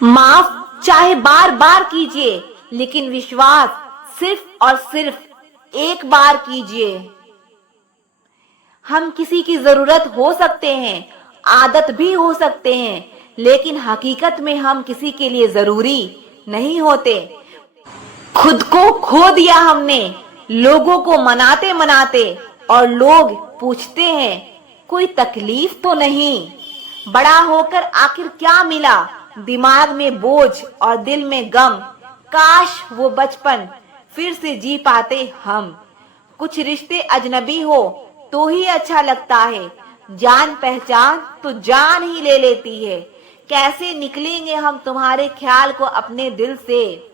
माफ चाहे बार बार कीजिए, लेकिन विश्वास सिर्फ और सिर्फ एक बार कीजिए। हम किसी की जरूरत हो सकते हैं, आदत भी हो सकते हैं, लेकिन हकीकत में हम किसी के लिए जरूरी नहीं होते। खुद को खो दिया हमने, लोगों को मनाते मनाते, और लोग पूछते हैं कोई तकलीफ तो नहीं। बड़ा होकर आखिर क्या मिला, दिमाग में बोझ और दिल में गम। काश वो बचपन फिर से जी पाते हम। कुछ रिश्ते अजनबी हो तो ही अच्छा लगता है, जान पहचान तो जान ही ले लेती है। कैसे निकलेंगे हम तुम्हारे ख्याल को अपने दिल से,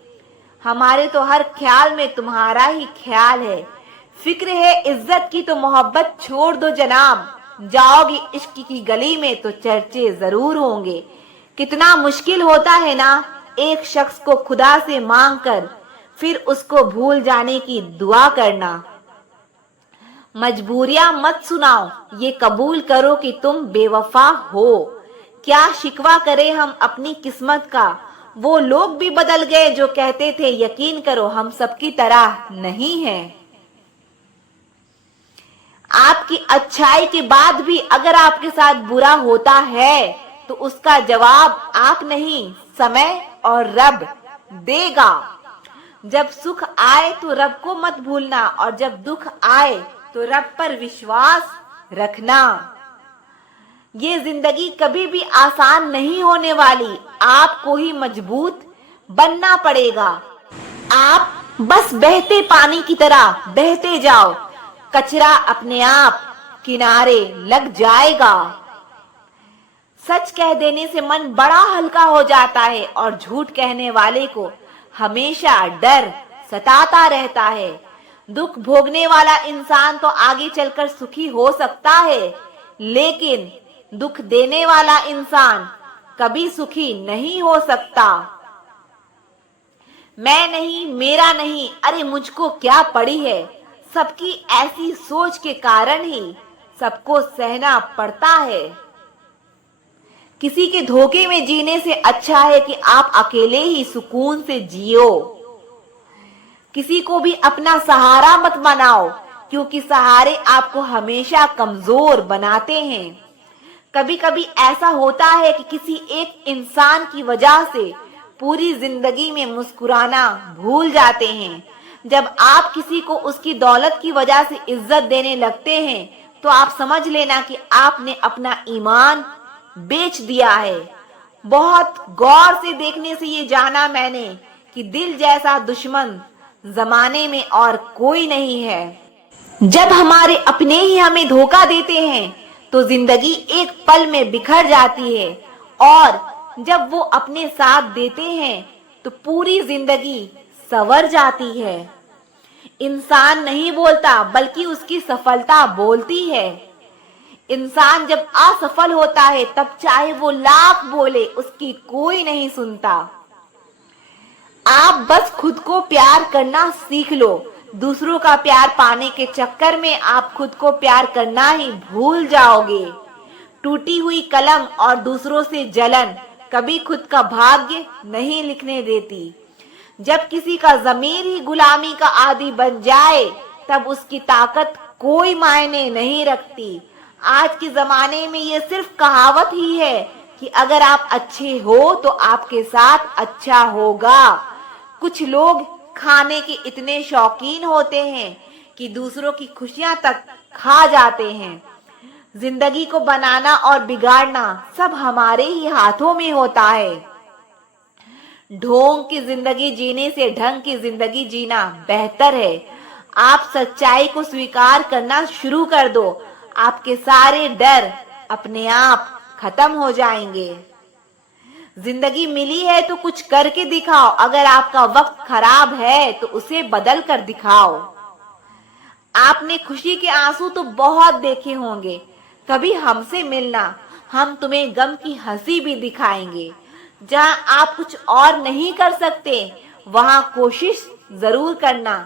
हमारे तो हर ख्याल में तुम्हारा ही ख्याल है। फिक्र है इज्जत की तो मोहब्बत छोड़ दो जनाब, जाओगी इश्क की गली में तो चर्चे जरूर होंगे। कितना मुश्किल होता है ना एक शख्स को खुदा से मांग कर फिर उसको भूल जाने की दुआ करना। मजबूरियां मत सुनाओ, ये कबूल करो कि तुम बेवफा हो। क्या शिकवा करें हम अपनी किस्मत का, वो लोग भी बदल गए जो कहते थे यकीन करो हम सबकी तरह नहीं हैं। आपकी अच्छाई के बाद भी अगर आपके साथ बुरा होता है तो उसका जवाब आप नहीं, समय और रब देगा। जब सुख आए तो रब को मत भूलना, और जब दुख आए तो रब पर विश्वास रखना। ये जिंदगी कभी भी आसान नहीं होने वाली, आपको ही मजबूत बनना पड़ेगा। आप बस बहते पानी की तरह बहते जाओ, कचरा अपने आप किनारे लग जाएगा। सच कह देने से मन बड़ा हल्का हो जाता है, और झूठ कहने वाले को हमेशा डर सताता रहता है। दुख भोगने वाला इंसान तो आगे चलकर सुखी हो सकता है, लेकिन दुख देने वाला इंसान कभी सुखी नहीं हो सकता। मैं नहीं, मेरा नहीं, अरे मुझको क्या पड़ी है। सबकी ऐसी सोच के कारण ही सबको सहना पड़ता है। किसी के धोखे में जीने से अच्छा है कि आप अकेले ही सुकून से जियो। किसी को भी अपना सहारा मत बनाओ, क्योंकि सहारे आपको हमेशा कमजोर बनाते हैं। कभी कभी ऐसा होता है कि किसी एक इंसान की वजह से पूरी जिंदगी में मुस्कुराना भूल जाते हैं। जब आप किसी को उसकी दौलत की वजह से इज्जत देने लगते हैं तो आप समझ लेना कि आपने अपना ईमान बेच दिया है। बहुत गौर से देखने से ये जाना मैंने कि दिल जैसा दुश्मन जमाने में और कोई नहीं है। जब हमारे अपने ही हमें धोखा देते हैं तो जिंदगी एक पल में बिखर जाती है, और जब वो अपने साथ देते हैं तो पूरी जिंदगी संवर जाती है। इंसान नहीं बोलता बल्कि उसकी सफलता बोलती है। इंसान जब असफल होता है तब चाहे वो लाख बोले उसकी कोई नहीं सुनता। आप बस खुद को प्यार करना सीख लो, दूसरों का प्यार पाने के चक्कर में आप खुद को प्यार करना ही भूल जाओगे। टूटी हुई कलम और दूसरों से जलन कभी खुद का भाग्य नहीं लिखने देती। जब किसी का ज़मीर ही गुलामी का आदी बन जाए तब उसकी ताकत कोई मायने नहीं रखती। आज के जमाने में ये सिर्फ कहावत ही है कि अगर आप अच्छे हो तो आपके साथ अच्छा होगा। कुछ लोग खाने के इतने शौकीन होते हैं कि दूसरों की खुशियां तक खा जाते हैं। जिंदगी को बनाना और बिगाड़ना सब हमारे ही हाथों में होता है। ढोंग की जिंदगी जीने से ढंग की जिंदगी जीना बेहतर है। आप सच्चाई को स्वीकार करना शुरू कर दो, आपके सारे डर अपने आप खत्म हो जाएंगे। जिंदगी मिली है तो कुछ करके दिखाओ, अगर आपका वक्त खराब है तो उसे बदल कर दिखाओ। आपने खुशी के आंसू तो बहुत देखे होंगे, कभी हमसे मिलना, हम तुम्हें गम की हंसी भी दिखाएंगे। जहां आप कुछ और नहीं कर सकते वहां कोशिश जरूर करना।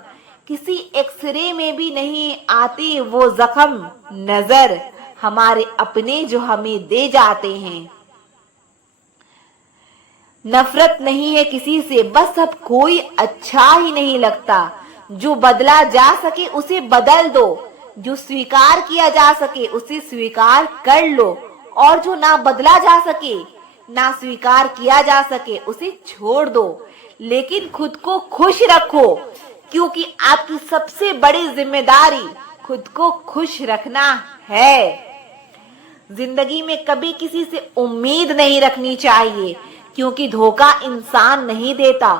किसी एक्सरे में भी नहीं आती वो जख्म नजर, हमारे अपने जो हमें दे जाते हैं। नफरत नहीं है किसी से, बस अब कोई अच्छा ही नहीं लगता। जो बदला जा सके उसे बदल दो, जो स्वीकार किया जा सके उसे स्वीकार कर लो, और जो ना बदला जा सके, ना स्वीकार किया जा सके, उसे छोड़ दो। लेकिन खुद को खुश रखो, क्योंकि आपकी सबसे बड़ी जिम्मेदारी खुद को खुश रखना है। जिंदगी में कभी किसी से उम्मीद नहीं रखनी चाहिए, क्योंकि धोखा इंसान नहीं देता,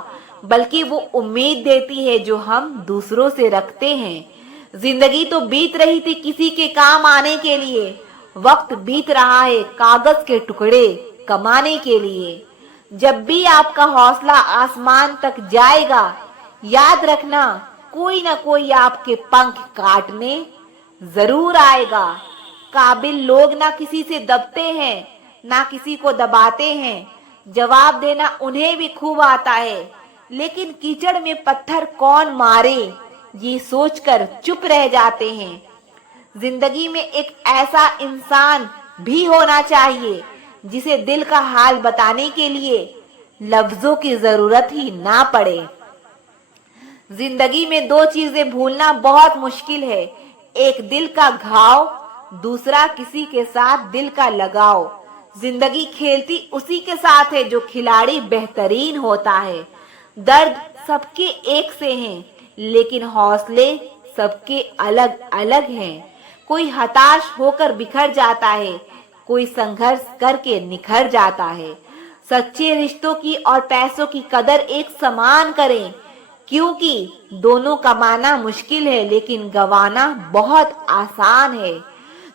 बल्कि वो उम्मीद देती है जो हम दूसरों से रखते हैं। जिंदगी तो बीत रही थी किसी के काम आने के लिए, वक्त बीत रहा है कागज के टुकड़े कमाने के लिए। जब भी आपका हौसला आसमान तक जाएगा, याद रखना कोई ना कोई आपके पंख काटने जरूर आएगा। काबिल लोग ना किसी से दबते हैं, ना किसी को दबाते हैं। जवाब देना उन्हें भी खूब आता है, लेकिन कीचड़ में पत्थर कौन मारे ये सोचकर चुप रह जाते हैं। जिंदगी में एक ऐसा इंसान भी होना चाहिए जिसे दिल का हाल बताने के लिए लफ्जों की जरूरत ही ना पड़े। जिंदगी में दो चीजें भूलना बहुत मुश्किल है, एक दिल का घाव, दूसरा किसी के साथ दिल का लगाव। जिंदगी खेलती उसी के साथ है जो खिलाड़ी बेहतरीन होता है। दर्द सबके एक से हैं, लेकिन हौसले सबके अलग अलग हैं। कोई हताश होकर बिखर जाता है, कोई संघर्ष करके निखर जाता है। सच्चे रिश्तों की और पैसों की कदर एक समान करें, क्योंकि दोनों कमाना मुश्किल है, लेकिन गंवाना बहुत आसान है।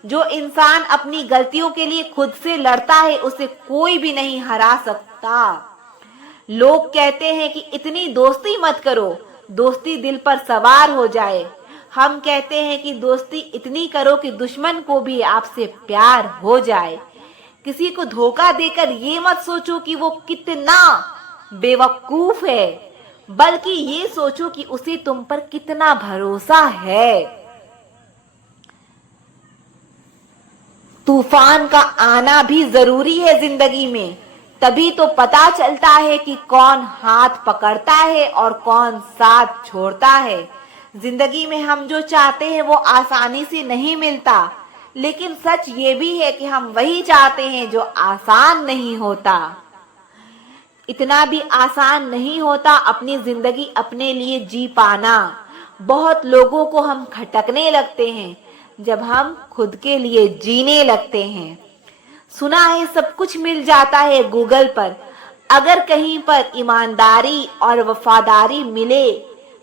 जो इंसान अपनी गलतियों के लिए खुद से लड़ता है, उसे कोई भी नहीं हरा सकता। लोग कहते हैं कि इतनी दोस्ती मत करो, दोस्ती दिल पर सवार हो जाए। हम कहते हैं कि दोस्ती इतनी करो कि दुश्मन को भी आपसे प्यार हो जाए। किसी को धोखा देकर ये मत सोचो कि वो कितना बेवकूफ है, बल्कि ये सोचो कि उसे तुम पर कितना भरोसा है। तूफान का आना भी जरूरी है जिंदगी में, तभी तो पता चलता है कि कौन हाथ पकड़ता है और कौन साथ छोड़ता है। जिंदगी में हम जो चाहते हैं वो आसानी से नहीं मिलता, लेकिन सच ये भी है कि हम वही चाहते हैं जो आसान नहीं होता। इतना भी आसान नहीं होता अपनी जिंदगी अपने लिए जी पाना। बहुत लोगों को हम खटकने लगते हैं जब हम खुद के लिए जीने लगते हैं। सुना है सब कुछ मिल जाता है गूगल पर, अगर कहीं पर ईमानदारी और वफादारी मिले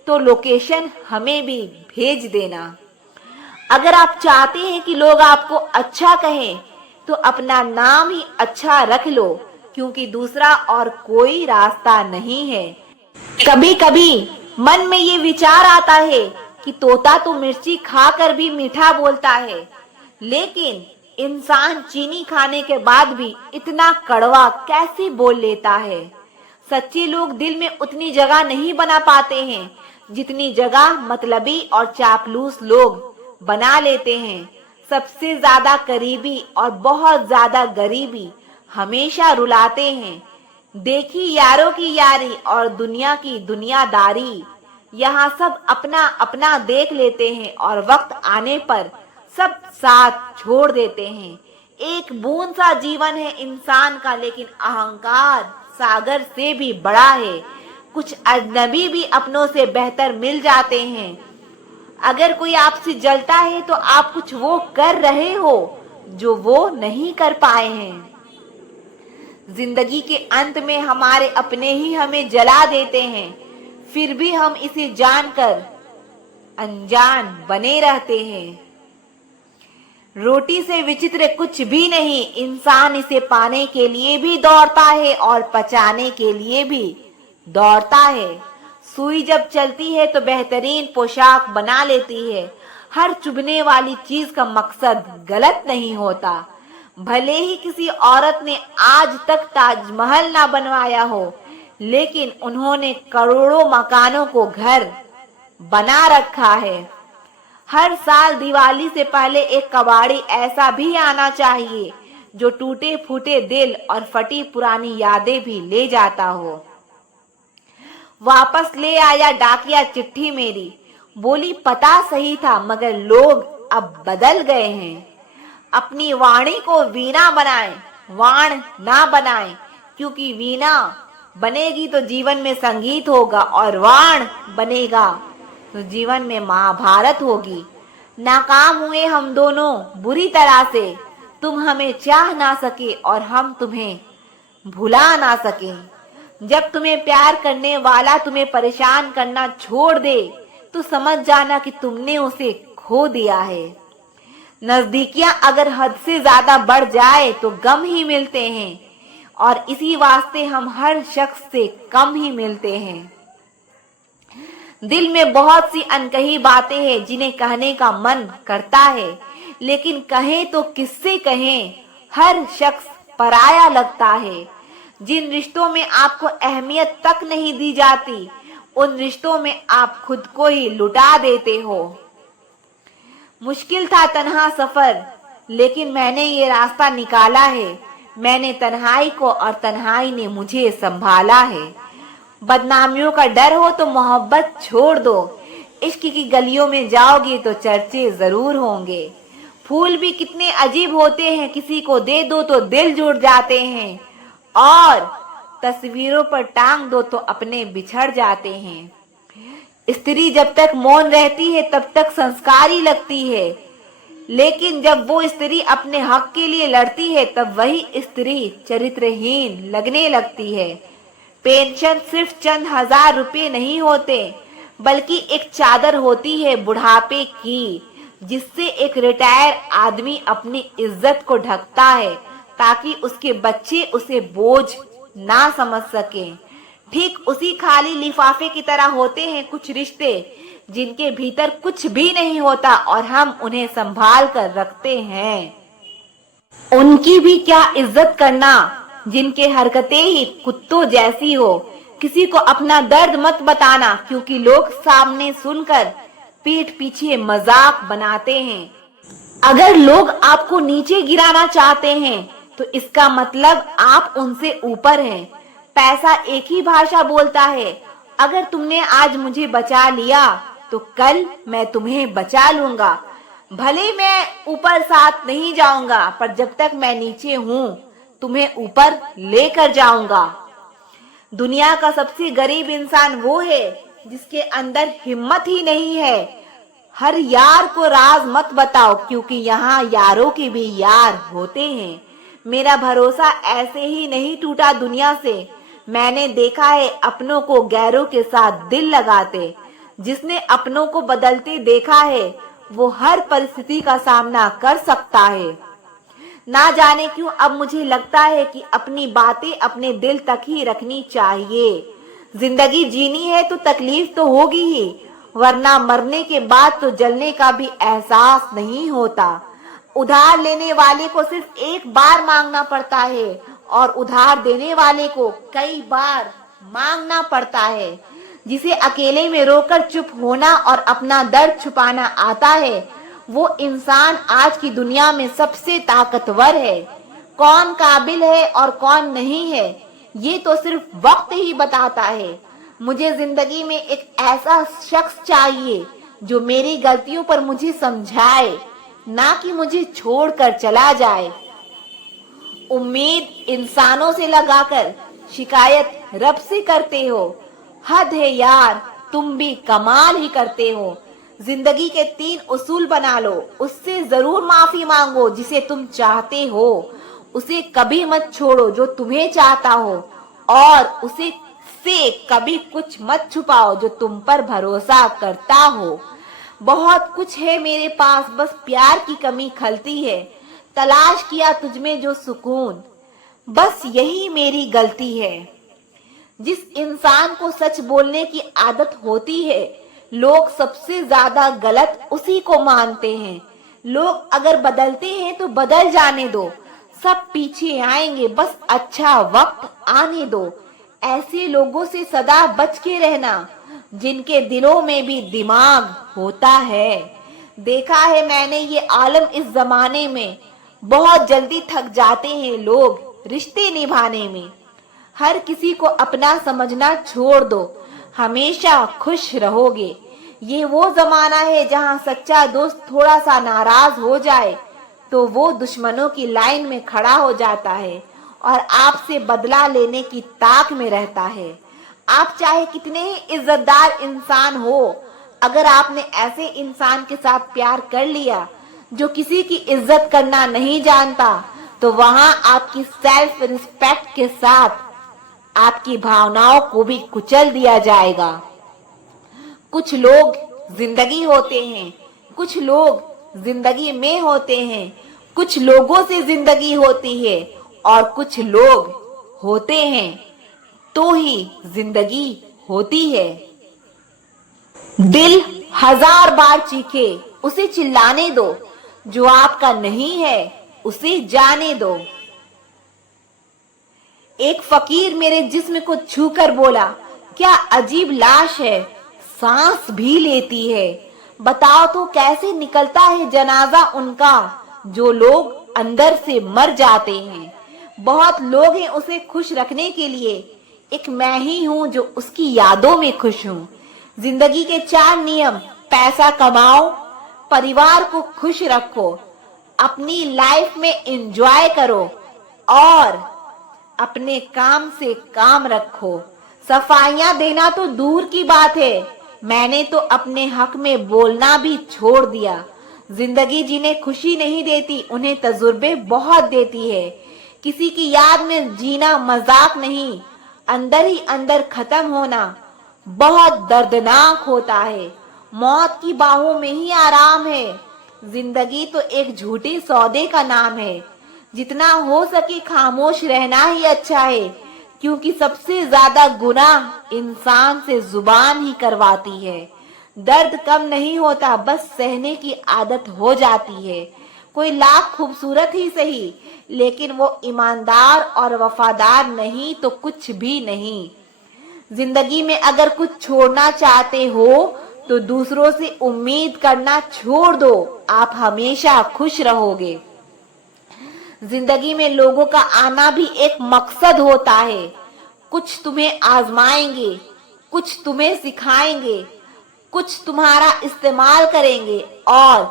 तो लोकेशन हमें भी भेज देना। अगर आप चाहते हैं कि लोग आपको अच्छा कहें तो अपना नाम ही अच्छा रख लो, क्योंकि दूसरा और कोई रास्ता नहीं है। कभी कभी मन में ये विचार आता है कि तोता तो मिर्ची खाकर भी मीठा बोलता है, लेकिन इंसान चीनी खाने के बाद भी इतना कड़वा कैसे बोल लेता है। सच्चे लोग दिल में उतनी जगह नहीं बना पाते हैं जितनी जगह मतलबी और चापलूस लोग बना लेते हैं। सबसे ज्यादा करीबी और बहुत ज्यादा गरीबी हमेशा रुलाते हैं। देखी यारों की यारी और दुनिया की दुनियादारी, यहाँ सब अपना अपना देख लेते हैं और वक्त आने पर सब साथ छोड़ देते हैं। एक बूंद सा जीवन है इंसान का, लेकिन अहंकार सागर से भी बड़ा है। कुछ अजनबी भी अपनों से बेहतर मिल जाते हैं। अगर कोई आपसे जलता है तो आप कुछ वो कर रहे हो जो वो नहीं कर पाए हैं। जिंदगी के अंत में हमारे अपने ही हमें जला देते हैं, फिर भी हम इसे जानकर अनजान बने रहते हैं। रोटी से विचित्र कुछ भी नहीं, इंसान इसे पाने के लिए भी दौड़ता है और पचाने के लिए भी दौड़ता है। सुई जब चलती है तो बेहतरीन पोशाक बना लेती है। हर चुभने वाली चीज का मकसद गलत नहीं होता। भले ही किसी औरत ने आज तक ताजमहल ना बनवाया हो, लेकिन उन्होंने करोड़ों मकानों को घर बना रखा है। हर साल दिवाली से पहले एक कबाड़ी ऐसा भी आना चाहिए जो टूटे फूटे दिल और फटी पुरानी यादें भी ले जाता हो। वापस ले आया डाकिया चिट्ठी मेरी, बोली पता सही था मगर लोग अब बदल गए हैं। अपनी वाणी को वीणा बनाएं, वाण ना बनाएं, क्योंकि वीणा बनेगी तो जीवन में संगीत होगा और वाण बनेगा तो जीवन में महाभारत होगी। नाकाम हुए हम दोनों बुरी तरह से, तुम हमें चाह ना सके और हम तुम्हें भुला ना सके। जब तुम्हें प्यार करने वाला तुम्हें परेशान करना छोड़ दे तो समझ जाना कि तुमने उसे खो दिया है। नजदीकियां अगर हद से ज्यादा बढ़ जाए तो गम ही मिलते हैं और इसी वास्ते हम हर शख्स से कम ही मिलते हैं। दिल में बहुत सी अनकही बातें हैं जिन्हें कहने का मन करता है, लेकिन कहें तो किससे कहें, हर शख्स पराया लगता है। जिन रिश्तों में आपको अहमियत तक नहीं दी जाती, उन रिश्तों में आप खुद को ही लुटा देते हो। मुश्किल था तन्हा सफर, लेकिन मैंने ये रास्ता निकाला है। मैंने तन्हाई को और तन्हाई ने मुझे संभाला है। बदनामियों का डर हो तो मोहब्बत छोड़ दो, इश्क की गलियों में जाओगे तो चर्चे जरूर होंगे। फूल भी कितने अजीब होते हैं, किसी को दे दो तो दिल जुड़ जाते हैं और तस्वीरों पर टांग दो तो अपने बिछड़ जाते हैं। स्त्री जब तक मौन रहती है तब तक संस्कारी लगती है, लेकिन जब वो स्त्री अपने हक के लिए लड़ती है तब वही स्त्री चरित्रहीन लगने लगती है। पेंशन सिर्फ चंद हजार रुपए नहीं होते, बल्कि एक चादर होती है बुढ़ापे की, जिससे एक रिटायर आदमी अपनी इज्जत को ढकता है ताकि उसके बच्चे उसे बोझ ना समझ सकें। ठीक उसी खाली लिफाफे की तरह होते हैं कुछ रिश्ते जिनके भीतर कुछ भी नहीं होता और हम उन्हें संभाल कर रखते हैं। उनकी भी क्या इज्जत करना जिनके हरकतें ही कुत्तों जैसी हो। किसी को अपना दर्द मत बताना, क्योंकि लोग सामने सुनकर पीठ पीछे मजाक बनाते हैं। अगर लोग आपको नीचे गिराना चाहते हैं तो इसका मतलब आप उनसे ऊपर हैं। पैसा एक ही भाषा बोलता है। अगर तुमने आज मुझे बचा लिया तो कल मैं तुम्हें बचा लूंगा। भले मैं ऊपर साथ नहीं जाऊंगा, पर जब तक मैं नीचे हूँ तुम्हें ऊपर लेकर जाऊंगा। दुनिया का सबसे गरीब इंसान वो है जिसके अंदर हिम्मत ही नहीं है। हर यार को राज मत बताओ, क्योंकि यहाँ यारों के भी यार होते हैं। मेरा भरोसा ऐसे ही नहीं टूटा दुनिया से। मैंने देखा है अपनों को गैरों के साथ दिल लगाते। जिसने अपनों को बदलते देखा है वो हर परिस्थिति का सामना कर सकता है। ना जाने क्यों अब मुझे लगता है कि अपनी बातें अपने दिल तक ही रखनी चाहिए। जिंदगी जीनी है तो तकलीफ तो होगी ही, वरना मरने के बाद तो जलने का भी एहसास नहीं होता। उधार लेने वाले को सिर्फ एक बार मांगना पड़ता है और उधार देने वाले को कई बार मांगना पड़ता है। जिसे अकेले में रोकर चुप होना और अपना दर्द छुपाना आता है, वो इंसान आज की दुनिया में सबसे ताकतवर है। कौन काबिल है और कौन नहीं है, ये तो सिर्फ वक्त ही बताता है। मुझे जिंदगी में एक ऐसा शख्स चाहिए जो मेरी गलतियों पर मुझे समझाए, ना कि मुझे छोड़कर चला जाए। उम्मीद इंसानों से लगाकर शिकायत रब से करते हो। हद है यार, तुम भी कमाल ही करते हो। जिंदगी के 3 उसूल बना लो, उससे जरूर माफी मांगो जिसे तुम चाहते हो, उसे कभी मत छोड़ो जो तुम्हें चाहता हो, और उसे से कभी कुछ मत छुपाओ जो तुम पर भरोसा करता हो। बहुत कुछ है मेरे पास, बस प्यार की कमी खलती है। तलाश किया तुझमें जो सुकून, बस यही मेरी गलती है। जिस इंसान को सच बोलने की आदत होती है, लोग सबसे ज्यादा गलत उसी को मानते हैं। लोग अगर बदलते हैं तो बदल जाने दो, सब पीछे आएंगे, बस अच्छा वक्त आने दो। ऐसे लोगों से सदा बच के रहना जिनके दिलों में भी दिमाग होता है। देखा है मैंने ये आलम इस जमाने में, बहुत जल्दी थक जाते हैं लोग रिश्ते निभाने में। हर किसी को अपना समझना छोड़ दो, हमेशा खुश रहोगे। ये वो जमाना है जहां सच्चा दोस्त थोड़ा सा नाराज हो जाए तो वो दुश्मनों की लाइन में खड़ा हो जाता है और आपसे बदला लेने की ताक में रहता है। आप चाहे कितने ही इज्जतदार इंसान हो, अगर आपने ऐसे इंसान के साथ प्यार कर लिया जो किसी की इज्जत करना नहीं जानता, तो वहां आपकी सेल्फ रिस्पेक्ट के साथ आपकी भावनाओं को भी कुचल दिया जाएगा। कुछ लोग जिंदगी होते हैं, कुछ लोग जिंदगी में होते हैं, कुछ लोगों से जिंदगी होती है और कुछ लोग होते हैं तो ही जिंदगी होती है। दिल 1000 बार चीखे, उसे चिल्लाने दो। जो आपका नहीं है उसे जाने दो। एक फकीर मेरे जिस्म को छूकर बोला, क्या अजीब लाश है, सांस भी लेती है। बताओ तो कैसे निकलता है जनाजा उनका जो लोग अंदर से मर जाते हैं। बहुत लोग हैं उसे खुश रखने के लिए, एक मैं ही हूं जो उसकी यादों में खुश हूं। जिंदगी के 4 नियम: पैसा कमाओ, परिवार को खुश रखो, अपनी लाइफ में एंजॉय करो और अपने काम से काम रखो। सफाइयां देना तो दूर की बात है, मैंने तो अपने हक में बोलना भी छोड़ दिया। जिंदगी जिन्हें खुशी नहीं देती उन्हें तजुर्बे बहुत देती है। किसी की याद में जीना मजाक नहीं, अंदर ही अंदर खत्म होना बहुत दर्दनाक होता है। मौत की बाहों में ही आराम है। जिंदगी तो एक झूठे सौदे का नाम है। जितना हो सके खामोश रहना ही अच्छा है, क्योंकि सबसे ज्यादा गुनाह इंसान से जुबान ही करवाती है। दर्द कम नहीं होता, बस सहने की आदत हो जाती है। कोई लाख खूबसूरत ही सही, लेकिन वो ईमानदार और वफादार नहीं तो कुछ भी नहीं। जिंदगी में अगर कुछ छोड़ना चाहते हो तो दूसरों से उम्मीद करना छोड़ दो, आप हमेशा खुश रहोगे। जिंदगी में लोगों का आना भी एक मकसद होता है। कुछ तुम्हें आजमाएंगे, कुछ तुम्हें सिखाएंगे, कुछ तुम्हारा इस्तेमाल करेंगे और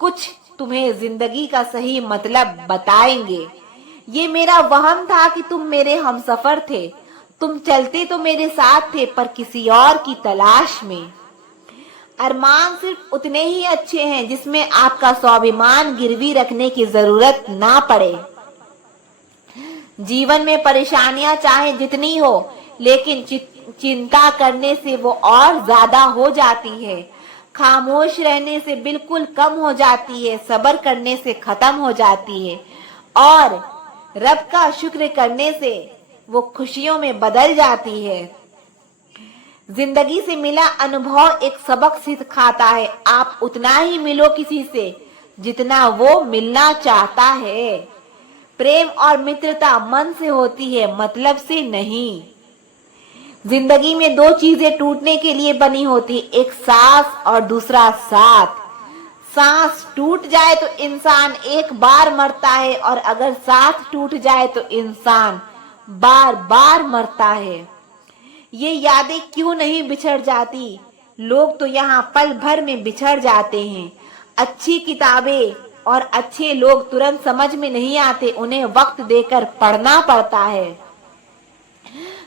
कुछ तुम्हें जिंदगी का सही मतलब बताएंगे। ये मेरा वहम था कि तुम मेरे हमसफर थे, तुम चलते तो मेरे साथ थे पर किसी और की तलाश में। अरमान सिर्फ उतने ही अच्छे हैं जिसमें आपका स्वाभिमान गिरवी रखने की जरूरत ना पड़े। जीवन में परेशानियां चाहे जितनी हो, लेकिन चिंता करने से वो और ज्यादा हो जाती है। खामोश रहने से बिल्कुल कम हो जाती है, सब्र करने से खत्म हो जाती है और रब का शुक्र करने से वो खुशियों में बदल जाती है। जिंदगी से मिला अनुभव एक सबक सिखाता है, आप उतना ही मिलो किसी से जितना वो मिलना चाहता है। प्रेम और मित्रता मन से होती है, मतलब से नहीं। जिंदगी में 2 चीजें टूटने के लिए बनी होती, एक सांस और दूसरा साथ। सांस टूट जाए तो इंसान एक बार मरता है और अगर साथ टूट जाए तो इंसान बार बार मरता है। ये यादें क्यों नहीं बिछड़ जाती? लोग तो यहाँ पल भर में बिछड़ जाते हैं। अच्छी किताबें और अच्छे लोग तुरंत समझ में नहीं आते, उन्हें वक्त देकर पढ़ना पड़ता है।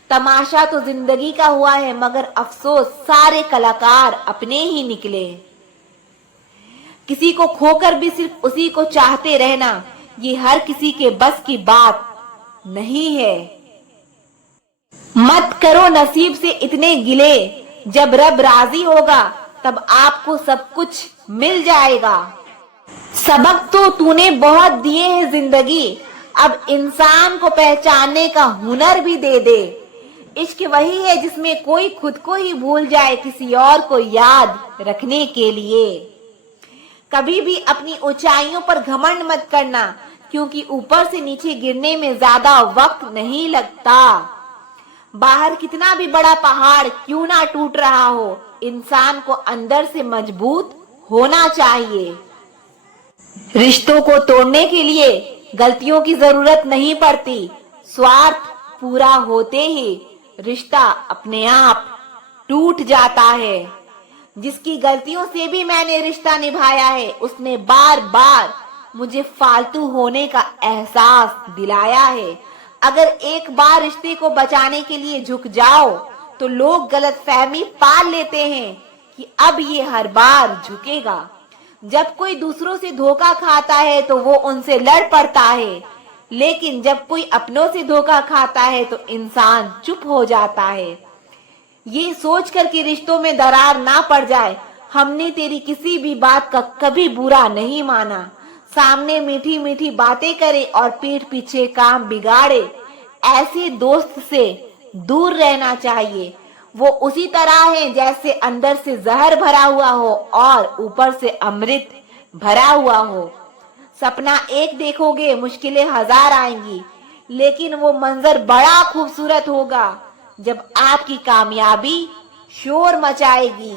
तमाशा तो जिंदगी का हुआ है, मगर अफसोस सारे कलाकार अपने ही निकले। किसी को खोकर भी सिर्फ उसी को चाहते रहना, ये हर किसी के बस की बात नहीं है। मत करो नसीब से इतने गिले, जब रब राजी होगा तब आपको सब कुछ मिल जाएगा। सबक तो तूने बहुत दिए हैं जिंदगी, अब इंसान को पहचानने का हुनर भी दे दे। इश्क वही है जिसमें कोई खुद को ही भूल जाए किसी और को याद रखने के लिए। कभी भी अपनी ऊंचाइयों पर घमंड मत करना, क्योंकि ऊपर से नीचे गिरने में ज्यादा वक्त नहीं लगता। बाहर कितना भी बड़ा पहाड़ क्यों ना टूट रहा हो, इंसान को अंदर से मजबूत होना चाहिए। रिश्तों को तोड़ने के लिए गलतियों की जरूरत नहीं पड़ती। स्वार्थ पूरा होते ही रिश्ता अपने आप टूट जाता है। जिसकी गलतियों से भी मैंने रिश्ता निभाया है, उसने बार बार मुझे फालतू होने का एहसास दिलाया है। अगर एक बार रिश्ते को बचाने के लिए झुक जाओ तो लोग गलतफहमी पाल लेते हैं कि अब ये हर बार झुकेगा। जब कोई दूसरों से धोखा खाता है तो वो उनसे लड़ पड़ता है, लेकिन जब कोई अपनों से धोखा खाता है तो इंसान चुप हो जाता है। ये सोच कर कि रिश्तों में दरार ना पड़ जाए, हमने तेरी किसी भी बात का कभी बुरा नहीं माना। सामने मीठी मीठी बातें करे और पीठ पीछे काम बिगाड़े, ऐसे दोस्त से दूर रहना चाहिए। वो उसी तरह है जैसे अंदर से जहर भरा हुआ हो और ऊपर से अमृत भरा हुआ हो। सपना एक देखोगे, मुश्किलें हजार आएंगी, लेकिन वो मंजर बड़ा खूबसूरत होगा जब आपकी कामयाबी शोर मचाएगी।